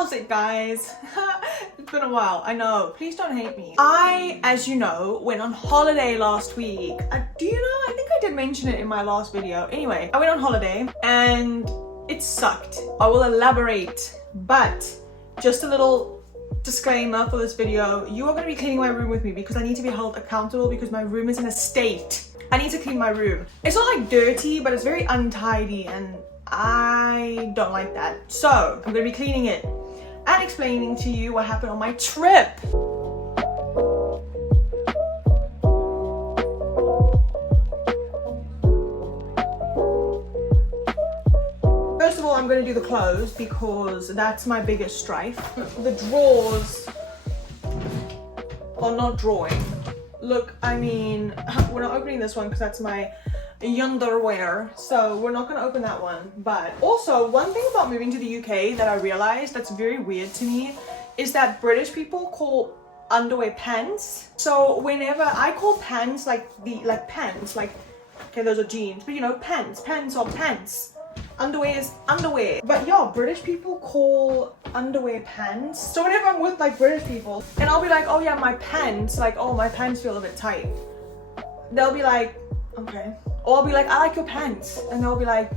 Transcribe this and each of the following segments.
How's it, guys? It's been a while, I know. Please don't hate me. I, as you know, went on holiday last week. Do you know? I think I did mention it in my last video. Anyway, I went on holiday and it sucked. I will elaborate, but just a little disclaimer for this video. You are going to be cleaning my room with me because I need to be held accountable because my room is in a state. I need to clean my room. It's not like dirty, but it's very untidy and I don't like that. So I'm gonna be cleaning it and explaining to you what happened on my trip. First of all, I'm gonna do the clothes because that's my biggest strife. The drawers are not drawing. Look, I mean, we're not opening this one because that's my underwear, so we're not going to open that one. But also, one thing about moving to the UK that I realized that's very weird to me is that British people call underwear pants. So whenever I call pants like pants, like, okay, those are jeans, but you know, pants are pants. Underwear is underwear. But yeah, British people call underwear pants. So whenever I'm with like British people and I'll be like, oh yeah, my pants, like, oh, my pants feel a bit tight, they'll be like, okay. Or I'll be like, I like your pants, and they'll be like,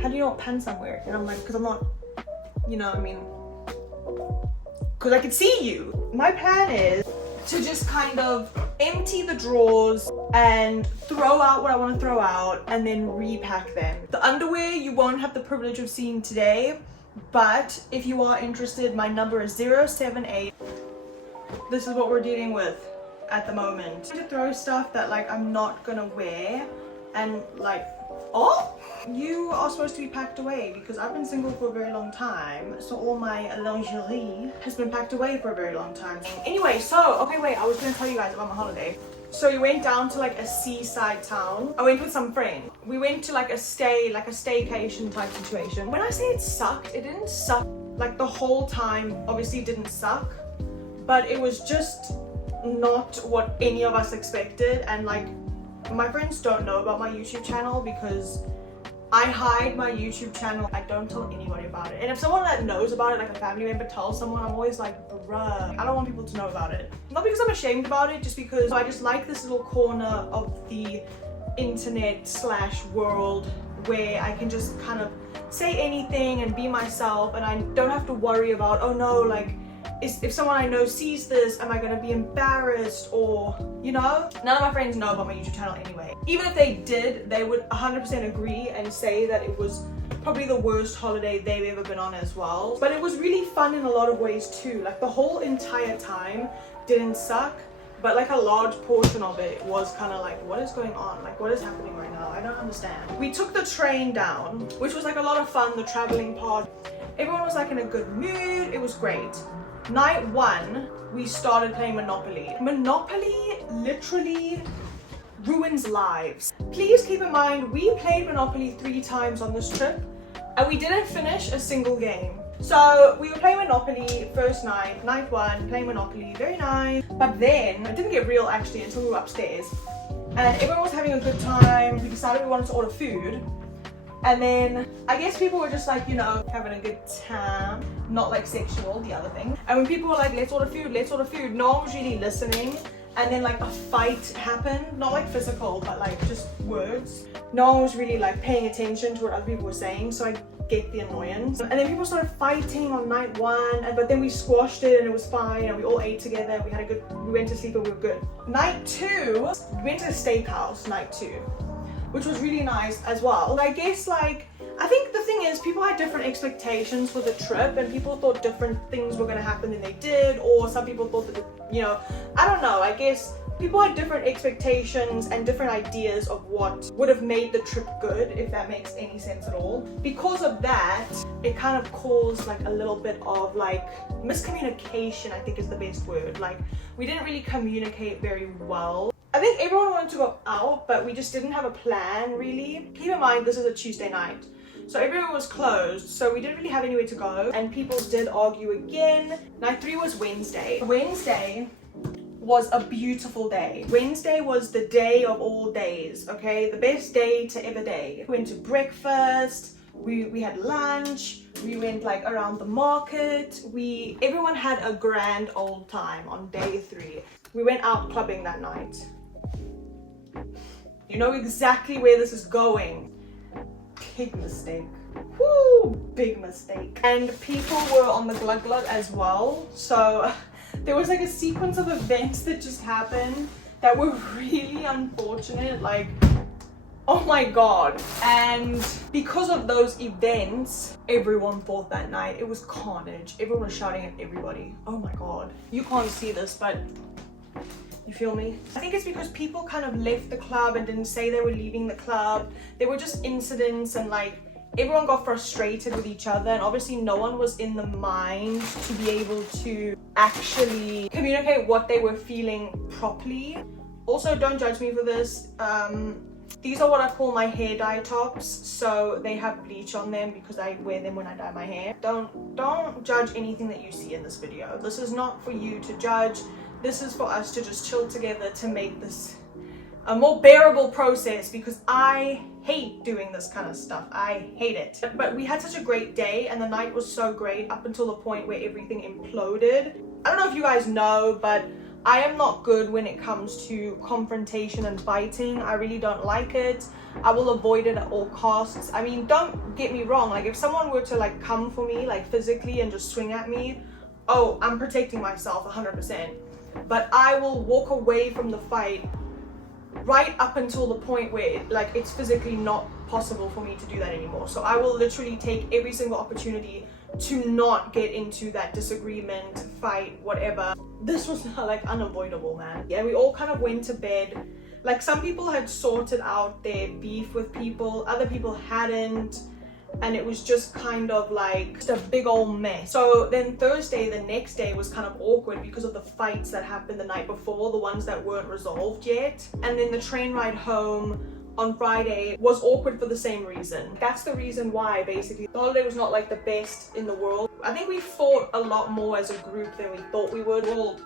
how do you know what pants I'm wearing? And I'm like, because I'm not, you know what I mean, because I can see you. My plan is to just kind of empty the drawers and throw out what I want to throw out and then repack them. The underwear you won't have the privilege of seeing today, but if you are interested, my number is 078. This is what we're dealing with at the moment. To throw stuff that like I'm not gonna wear and like, oh, you are supposed to be packed away because I've been single for a very long time, so all my lingerie has been packed away for a very long time. Anyway, so okay, wait, I was gonna tell you guys about my holiday. So we went down to like a seaside town. I went with some friends. We went to like a staycation type situation. When I say it sucked, it didn't suck like the whole time. Obviously it didn't suck, but it was just not what any of us expected. And like, my friends don't know about my YouTube channel because I hide my YouTube channel. I don't tell anybody about it. And if someone that knows about it, like a family member, tells someone, I'm always like, bruh, I don't want people to know about it. Not because I'm ashamed about it, just because I just like this little corner of the internet slash world where I can just kind of say anything and be myself, and I don't have to worry about, oh no, like, if someone I know sees this, am I going to be embarrassed? Or, you know, none of my friends know about my YouTube channel anyway. Even if they did, they would 100% agree and say that it was probably the worst holiday they've ever been on as well. But it was really fun in a lot of ways too. Like the whole entire time didn't suck, but like a large portion of it was kind of like, what is going on? Like, what is happening right now? I don't understand. We took the train down, which was like a lot of fun, the traveling part. Everyone was like in a good mood. It was great. Night one, we started playing Monopoly. Monopoly literally ruins lives. Please keep in mind, we played Monopoly 3 times on this trip and we didn't finish a single game. So we were playing Monopoly first night, night one, playing Monopoly, very nice. But then, it didn't get real actually until we were upstairs. And everyone was having a good time. We decided we wanted to order food. And then I guess people were just like, you know, having a good time, not like sexual, the other thing. And when people were like, let's order food, no one was really listening. And then like a fight happened, not like physical, but like just words. No one was really like paying attention to what other people were saying, so I get the annoyance. And then people started fighting on night one, but then we squashed it and it was fine, and we all ate together, we went to sleep and we were good. Night two, we went to the steakhouse, night two, which was really nice as well. I guess like, I think the thing is people had different expectations for the trip and people thought different things were gonna happen than they did, or some people thought that, you know, I don't know, I guess people had different expectations and different ideas of what would have made the trip good, if that makes any sense at all. Because of that, it kind of caused like a little bit of like miscommunication, I think is the best word. Like, we didn't really communicate very well. I think everyone wanted to go out, but we just didn't have a plan really. Keep in mind, this is a Tuesday night, so everyone was closed, so we didn't really have anywhere to go, and people did argue again. Night 3 was Wednesday. Wednesday was a beautiful day. Wednesday was the day of all days, okay? The best day to ever day. We went to breakfast, we had lunch, We went like around the market. Everyone had a grand old time on day 3. We went out clubbing that night. You know exactly where this is going. Big mistake. Woo! Big mistake. And people were on the glug glug as well. So there was like a sequence of events that just happened that were really unfortunate. Like, oh my god. And because of those events, everyone fought that night. It was carnage. Everyone was shouting at everybody. Oh my god. You can't see this, but you feel me? I think it's because people kind of left the club and didn't say they were leaving the club. There were just incidents and like everyone got frustrated with each other, and obviously no one was in the mind to be able to actually communicate what they were feeling properly. Also, don't judge me for this. These are what I call my hair dye tops. So they have bleach on them because I wear them when I dye my hair. Don't judge anything that you see in this video. This is not for you to judge. This is for us to just chill together to make this a more bearable process, because I hate doing this kind of stuff. I hate it. But we had such a great day, and the night was so great up until the point where everything imploded. I don't know if you guys know, but I am not good when it comes to confrontation and fighting. I really don't like it. I will avoid it at all costs. I mean, don't get me wrong. Like, if someone were to like come for me, like physically, and just swing at me, oh, I'm protecting myself 100%. But I will walk away from the fight right up until the point where it's physically not possible for me to do that anymore. So I will literally take every single opportunity to not get into that disagreement, fight, whatever. This was like unavoidable, man. Yeah, we all kind of went to bed. Like, some people had sorted out their beef with people, other people hadn't, and it was just kind of like just a big old mess. So then Thursday, the next day, was kind of awkward because of the fights that happened the night before, the ones that weren't resolved yet. And then the train ride home on Friday was awkward for the same reason. That's the reason why, basically. The holiday was not like the best in the world. I think we fought a lot more as a group than we thought we would. We're all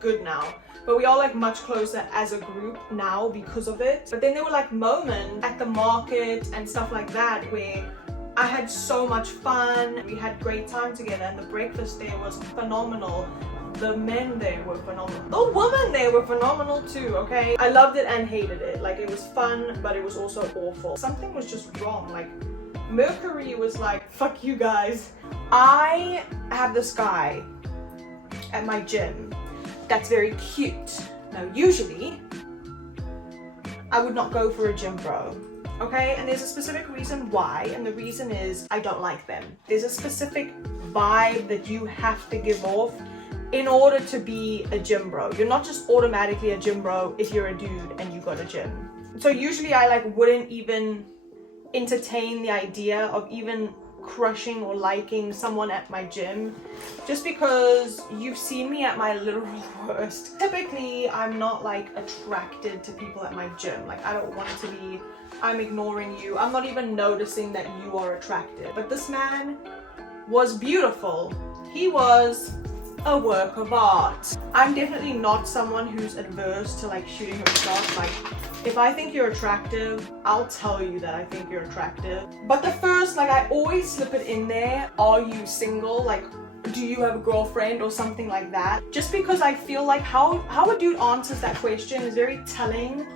good now, but we are like much closer as a group now because of it. But then there were like moments at the market and stuff like that where I had so much fun. We had great time together, and the breakfast there was phenomenal. The men there were phenomenal. The women there were phenomenal too, okay? I loved it and hated it. Like, it was fun, but it was also awful. Something was just wrong. Like, Mercury was like, fuck you guys. I have this guy at my gym that's very cute. Now, usually, I would not go for a gym bro. Okay, and there's a specific reason why, and the reason is I don't like them. There's a specific vibe that you have to give off in order to be a gym bro. You're not just automatically a gym bro if you're a dude and you got a gym. So usually I like wouldn't even entertain the idea of even crushing or liking someone at my gym, just because you've seen me at my literal worst. Typically, I'm not like attracted to people at my gym. Like, I don't want to be, I'm ignoring you. I'm not even noticing that you are attractive. But this man was beautiful. He was a work of art. I'm definitely not someone who's adverse to like shooting her shot. Like, if I think you're attractive, I'll tell you that I think you're attractive. But the first, like, I always slip it in there. Are you single? Like, do you have a girlfriend or something like that? Just because I feel like how a dude answers that question is very telling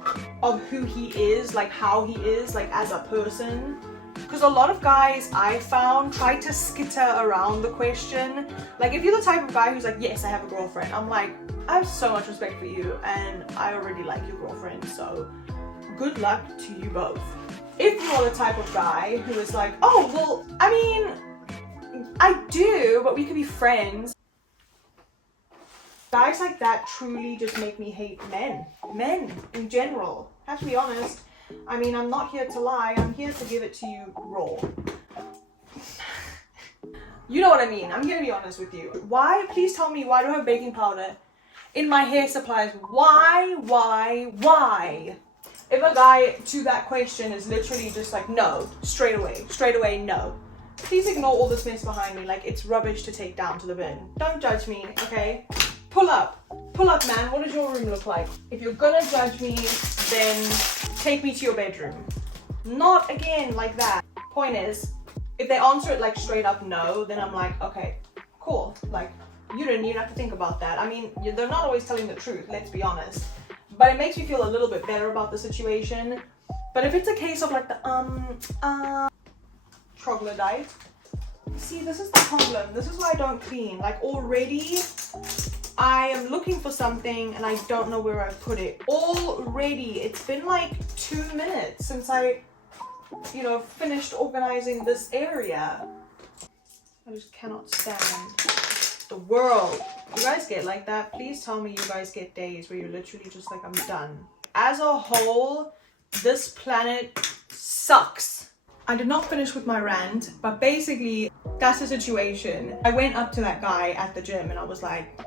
of who he is, like how he is, like as a person. Because a lot of guys I found try to skitter around the question. Like, if you're the type of guy who's like, yes, I have a girlfriend, I'm like, I have so much respect for you and I already like your girlfriend, so good luck to you both. If you're the type of guy who is like, oh, well, I mean, I do, but we could be friends. Guys like that truly just make me hate men. Men in general. I have to be honest. I mean, I'm not here to lie. I'm here to give it to you raw. You know what I mean. I'm here to be honest with you. Why? Please tell me, why do I have baking powder in my hair supplies? Why? If a guy to that question is literally just like, no, straight away, no. Please ignore all this mess behind me. Like, it's rubbish to take down to the bin. Don't judge me, okay? Pull up, man. What does your room look like? If you're gonna judge me, then take me to your bedroom. Not again like that. Point is, if they answer it like straight up no, then I'm like, okay, cool. Like, you didn't even have to think about that. I mean, they're not always telling the truth, let's be honest. But it makes me feel a little bit better about the situation. But if it's a case of like the troglodyte, see, this is the problem. This is why I don't clean. Like, already I am looking for something and I don't know where I put it. Already, it's been like 2 minutes since I, you know, finished organizing this area. I just cannot stand the world. You guys get like that? Please tell me you guys get days where you're literally just like, I'm done. As a whole, this planet sucks. I did not finish with my rant, but basically that's the situation. I went up to that guy at the gym and I was like,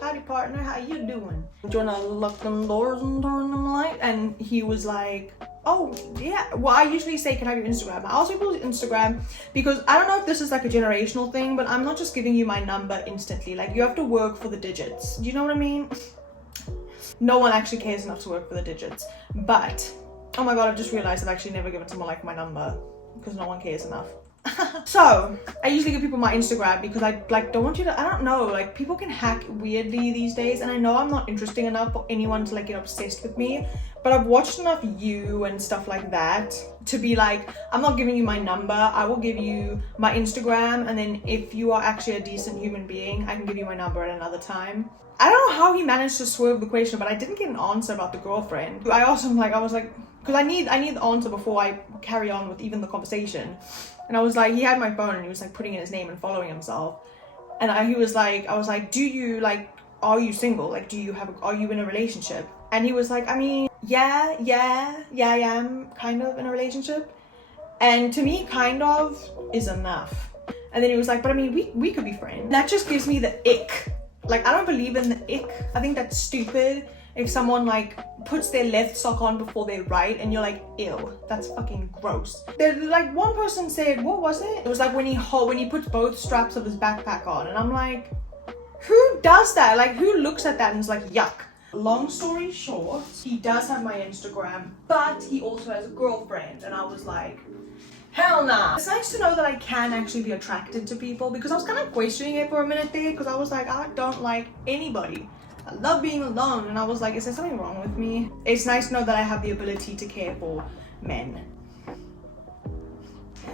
howdy partner, how you doing? Do you wanna lock them doors and turn them light? And he was like, oh yeah. Well, I usually say, can I have your Instagram? I ask people Instagram because I don't know if this is like a generational thing, but I'm not just giving you my number instantly. Like, you have to work for the digits. Do you know what I mean? No one actually cares enough to work for the digits. But, oh my god, I've just realized I've actually never given someone like my number because no one cares enough. So I usually give people my Instagram because I like don't want you to, I don't know, like people can hack weirdly these days, and I know I'm not interesting enough for anyone to like get obsessed with me, but I've watched enough You and stuff like that to be like, I'm not giving you my number, I will give you my Instagram, and then if you are actually a decent human being, I can give you my number at another time. I don't know how he managed to swerve the question, but I didn't get an answer about the girlfriend. I asked him, like, I was like, because I need the answer before I carry on with even the conversation. And I was like, he had my phone and he was like putting in his name and following himself. And I was like, do you like, are you single? Like, are you in a relationship? And he was like, I mean, yeah, I am kind of in a relationship. And to me, kind of is enough. And then he was like, but I mean, we could be friends. That just gives me the ick. Like, I don't believe in the ick. I think that's stupid. If someone like puts their left sock on before their right and you're like, ew, that's fucking gross. Like, one person said, what was it? It was like when he puts both straps of his backpack on, and I'm like, who does that? Like, who looks at that and is like, yuck? Long story short, he does have my Instagram, but he also has a girlfriend, and I was like, hell nah. It's nice to know that I can actually be attracted to people, because I was kind of questioning it for a minute there, because I was like, I don't like anybody. I love being alone, and I was like, is there something wrong with me? It's nice to know that I have the ability to care for men.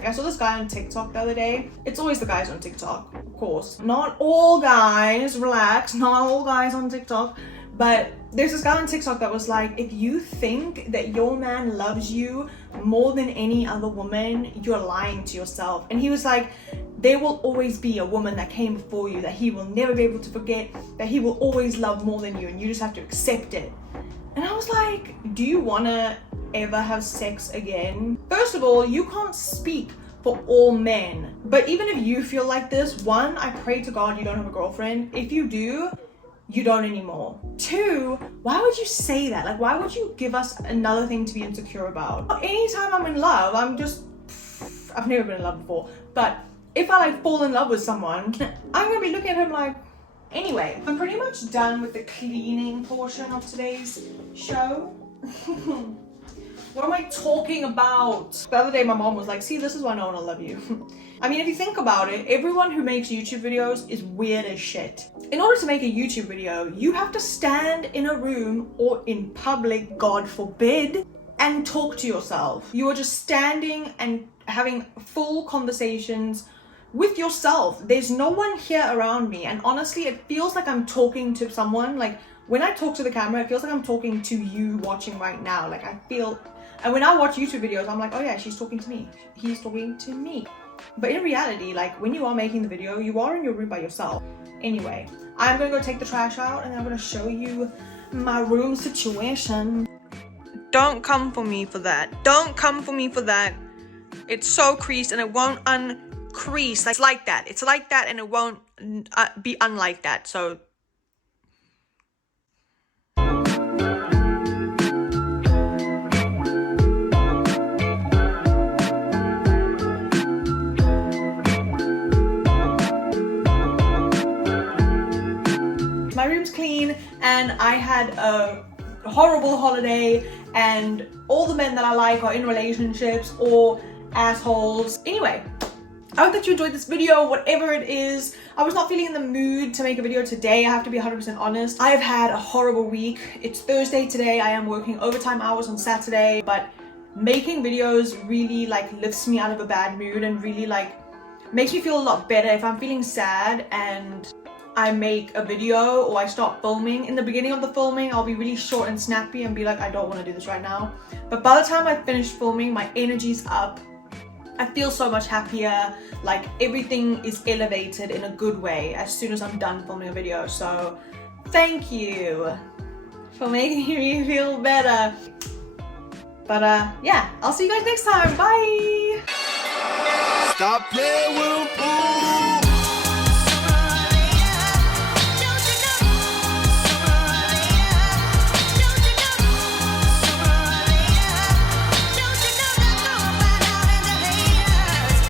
I saw this guy on TikTok the other day. It's always the guys on TikTok, of course. Not all guys, relax, not all guys on TikTok. But there's this guy on TikTok that was like, if you think that your man loves you more than any other woman, you're lying to yourself. And he was like, there will always be a woman that came before you that he will never be able to forget, that he will always love more than you, and you just have to accept it. And I was like, do you want to ever have sex again? First of all, you can't speak for all men. But even if you feel like this, one, I pray to God you don't have a girlfriend. If you do, you don't anymore. Two, why would you say that? Like, why would you give us another thing to be insecure about? Anytime I'm in love, I've never been in love before, but if I like fall in love with someone, I'm gonna be looking at him like, anyway. I'm pretty much done with the cleaning portion of today's show. What am I talking about? The other day my mom was like, see, this is why no one will love you. I mean, if you think about it, everyone who makes YouTube videos is weird as shit. In order to make a YouTube video, you have to stand in a room or in public, God forbid, and talk to yourself. You are just standing and having full conversations with yourself. There's no one here around me, and honestly, it feels like I'm talking to someone. Like, when I talk to the camera, it feels like I'm talking to you watching right now. Like, I feel, and when I watch YouTube videos, I'm like, oh yeah, she's talking to me, he's talking to me. But in reality, like, when you are making the video, you are in your room by yourself. Anyway, I'm gonna go take the trash out, and I'm gonna show you my room situation. Don't come for me for that. Don't come for me for that. It's so creased and it won't uncrease. It's like that. It's like that and it won't be unlike that. So my room's clean, and I had a horrible holiday, and all the men that I like are in relationships or assholes. Anyway, I hope that you enjoyed this video, whatever it is. I was not feeling in the mood to make a video today. I have to be 100% honest. I have had a horrible week. It's Thursday today. I am working overtime hours on Saturday, but making videos really like lifts me out of a bad mood and really like makes me feel a lot better. If I'm feeling sad and I make a video or I start filming, in the beginning of the filming I'll be really short and snappy and be like, I don't want to do this right now. But by the time I finish filming, my energy's up. I feel so much happier, like everything is elevated in a good way as soon as I'm done filming a video. So thank you for making me feel better. But yeah, I'll see you guys next time. Bye. Stop playing with